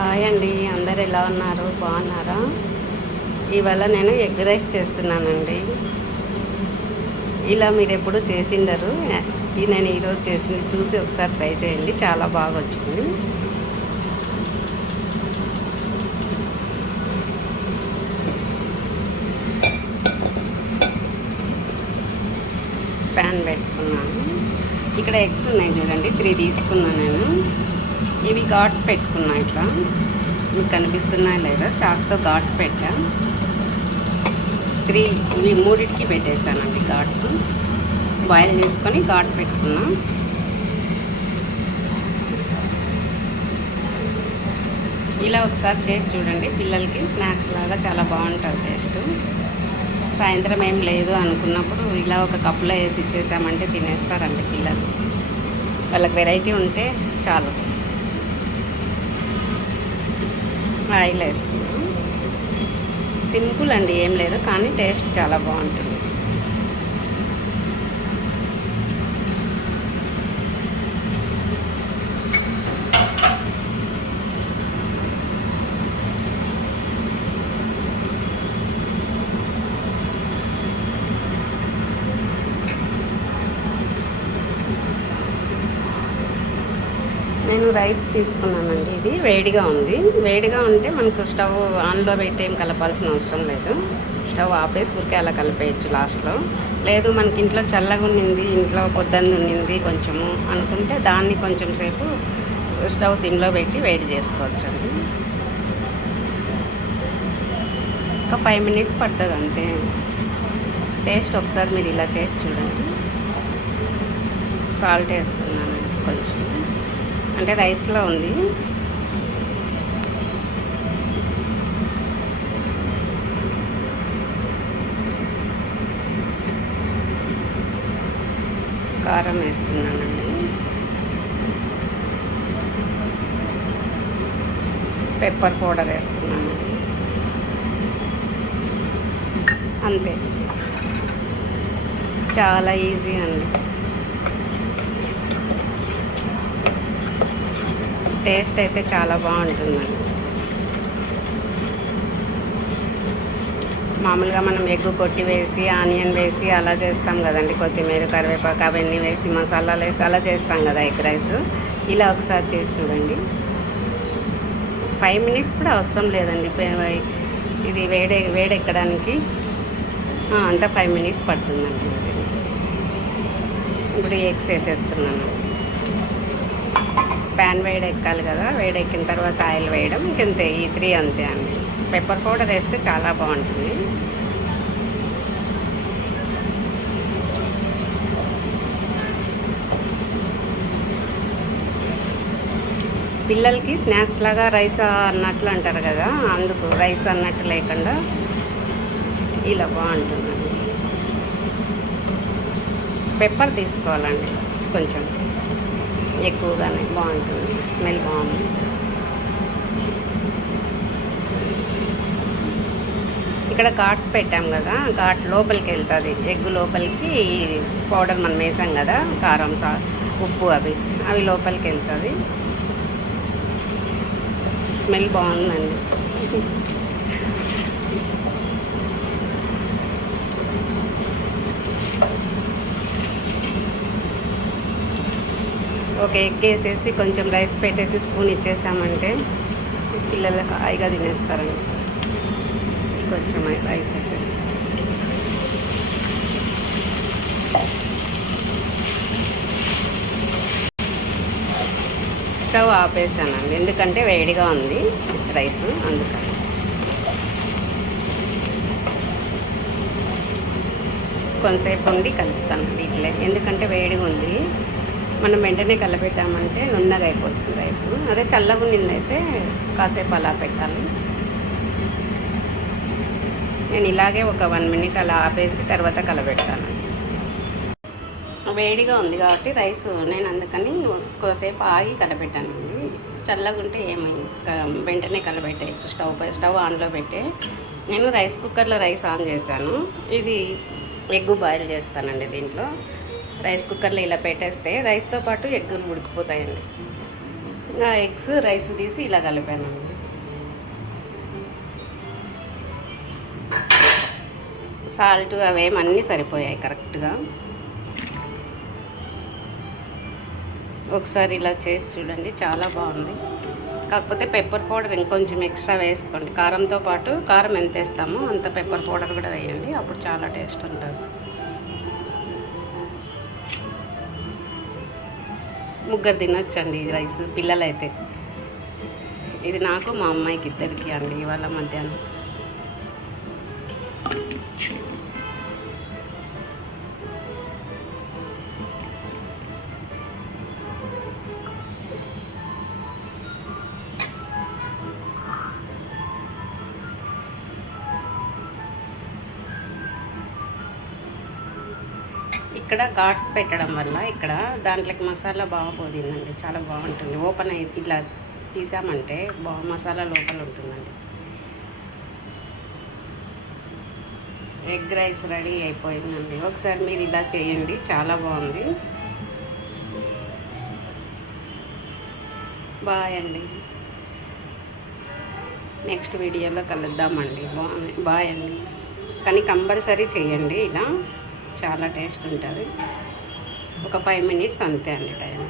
Hi అండి, అందరు ఎలా ఉన్నారు? బాగున్నారా? ఇవాళ నేను ఎగ్ రైస్ చేస్తున్నానండి. ఇలా మీరు ఎప్పుడు చేసిండరు. నేను ఈరోజు చేసింది చూసి ఒకసారి ట్రై చేయండి, చాలా బాగా వచ్చింది. ప్యాన్ పెట్టుకున్నాను. ఇక్కడ ఎగ్స్ ఉన్నాయి చూడండి, 3 తీసుకున్నాను నేను. ఇవి ఘాట్స్ పెట్టుకున్నా. ఇట్లా మీకు కనిపిస్తున్నాయా లేదా? చాక్తో ఘాట్స్ పెట్టా. 3 ఇవి 3టికి పెట్టేశానండి ఘాట్స్. బాయిల్ చేసుకొని ఘాట్ పెట్టుకున్నా. ఇలా ఒకసారి చేసి చూడండి, పిల్లలకి స్నాక్స్ లాగా చాలా బాగుంటుంది టేస్ట్. సాయంత్రం ఏం లేదు అనుకున్నప్పుడు ఇలా ఒక కప్పులో వేసి ఇచ్చేసామంటే తినేస్తారండి పిల్లలు. వాళ్ళకి వెరైటీ ఉంటే చాలు. ఆయిల్ వేస్తున్నాను. సింపుల్ అండి, ఏం లేదు, కానీ టేస్ట్ చాలా బాగుంటుంది. నేను రైస్ తీసుకున్నానండి. ఇది వేడిగా ఉంది. వేడిగా ఉంటే మనకు స్టవ్ ఆన్లో పెట్టి ఏం కలపాల్సిన అవసరం లేదు. స్టవ్ ఆపేసి ఊరికే అలా కలిపేయచ్చు లాస్ట్లో. లేదు మనకి ఇంట్లో చల్లగా ఉన్నింది, ఇంట్లో పొద్దున్న ఉన్నింది కొంచెము అనుకుంటే దాన్ని కొంచెం సేపు స్టవ్ సిమ్లో పెట్టి వేడి చేసుకోవచ్చు అండి. ఒక 5 మినిట్స్ పడుతుంది అంతే. టేస్ట్ ఒకసారి మీరు ఇలా చేసి చూడండి. సాల్ట్ వేస్తున్నాను కొంచెం, అంటే రైస్లో ఉంది. కారం వేస్తున్నానండి. పెప్పర్ పౌడర్ వేస్తున్నాను. అంతే, చాలా ఈజీ అండి. టేస్ట్ అయితే చాలా బాగుంటుందండి. మామూలుగా మనం ఎగ్గు కొట్టి వేసి ఆనియన్ వేసి అలా చేస్తాం కదండి, కొత్తిమీర కరివేపాకు అవన్నీ వేసి మసాలాలు వేసి అలా చేస్తాం కదా ఎగ్ రైస్. ఇలా ఒకసారి చేసి చూడండి. 5 మినిట్స్ కూడా అవసరం లేదండి. ఇది వేడెక్కడానికి అంతా 5 మినిట్స్ పడుతుందండి. ఇప్పుడు ఎగ్స్ వేసేస్తున్నాను. ప్యాన్ వేడెక్కాలి కదా, వేడెక్కిన తర్వాత ఆయిల్ వేయడం ఇంకంతే. ఈ 3 అంతే అండి. పెప్పర్ పౌడర్ వేస్తే చాలా బాగుంటుంది. పిల్లలకి స్నాక్స్ లాగా రైస్ అన్నట్లు అంటారు కదా, అందుకు రైస్ అన్నట్టు లేకుండా ఇలా బాగుంటుందండి. పెప్పర్ తీసుకోవాలండి కొంచెం ఎక్కువగానే, బాగుంటుంది, స్మెల్ బాగుంది. ఇక్కడ ఘాట్స్ పెట్టాం కదా, ఘాట్ లోపలికి వెళ్తుంది. ఎగ్ లోపలికి పౌడర్ మనం వేసాం కదా, కారం ఉప్పు అవి లోపలికి వెళ్తుంది. స్మెల్ బాగుందండి. ఒక ఎగ్ వేసేసి కొంచెం రైస్ పెట్టేసి స్పూన్ ఇచ్చేసామంటే పిల్లలు హాయిగా తినేస్తారండి. కొంచెం రైస్ వేసేసి స్టవ్ ఆపేసానండి, ఎందుకంటే వేడిగా ఉంది రైస్, అందుకని. కొంతసేపు ఉండి కలుపుతాను వీటిలో, ఎందుకంటే వేడిగా ఉంది. మనం వెంటనే కలపెట్టామంటే నున్నగా అయిపోతుంది రైస్. అదే చల్లగా ఉన్నదైతే కాసేపు అలా పెట్టాలి. నేను ఇలాగే ఒక 1 మినిట్ అలా ఆపేసి తర్వాత కలపెడతాను. వేడిగా ఉంది కాబట్టి రైస్ నేను అందుకని కొద్దిసేపు ఆగి కలపెట్టానండి. చల్లగా ఉంటే ఏమైంది, వెంటనే కలపెట్టేయచ్చు. స్టవ్ ఆన్లో పెట్టే నేను రైస్ కుక్కర్లో రైస్ ఆన్ చేశాను. ఇది ఎగ్గు బాయిల్ చేస్తానండి. దీంట్లో రైస్ కుక్కర్లో ఇలా పెట్టేస్తే రైస్తో పాటు ఎగ్గులు ఉడికిపోతాయండి. ఎగ్స్ రైస్ తీసి ఇలా కలిపానండి. సాల్ట్ అవేమన్నీ సరిపోయాయి కరెక్ట్గా. ఒకసారి ఇలా చేసి చూడండి, చాలా బాగుంది. కాకపోతే పెప్పర్ పౌడర్ ఇంకొంచెం ఎక్స్ట్రా వేసుకోండి. కారంతో పాటు కారం ఎంత వేస్తామో అంత పెప్పర్ పౌడర్ కూడా వేయండి, అప్పుడు చాలా టేస్ట్ ఉంటుంది. ముగ్గురు తినొచ్చండి ఈ రైస్, పిల్లలైతే. ఇది నాకు మా అమ్మాయికి ఇద్దరికి అండి ఇవాళ మధ్యాహ్నం. ఇక్కడ ఘాట్స్ పెట్టడం వల్ల ఇక్కడ దాంట్లోకి మసాలా బాగా పోదిందండి, చాలా బాగుంటుంది. ఓపెన్ అయ్యి ఇట్లా తీసామంటే బాగా మసాలా లోపల ఉంటుందండి. ఎగ్ రైస్ రెడీ అయిపోయిందండి. ఒకసారి మీరు ఇలా చేయండి, చాలా బాగుంది. బాయ్ అండి, నెక్స్ట్ వీడియోలో కలుద్దామండి. బాయ్ అండి. కానీ కంపల్సరీ చేయండి ఇలా, చాలా టేస్ట్ ఉంటుంది. ఒక 5 minutes అంతే అండి టైం.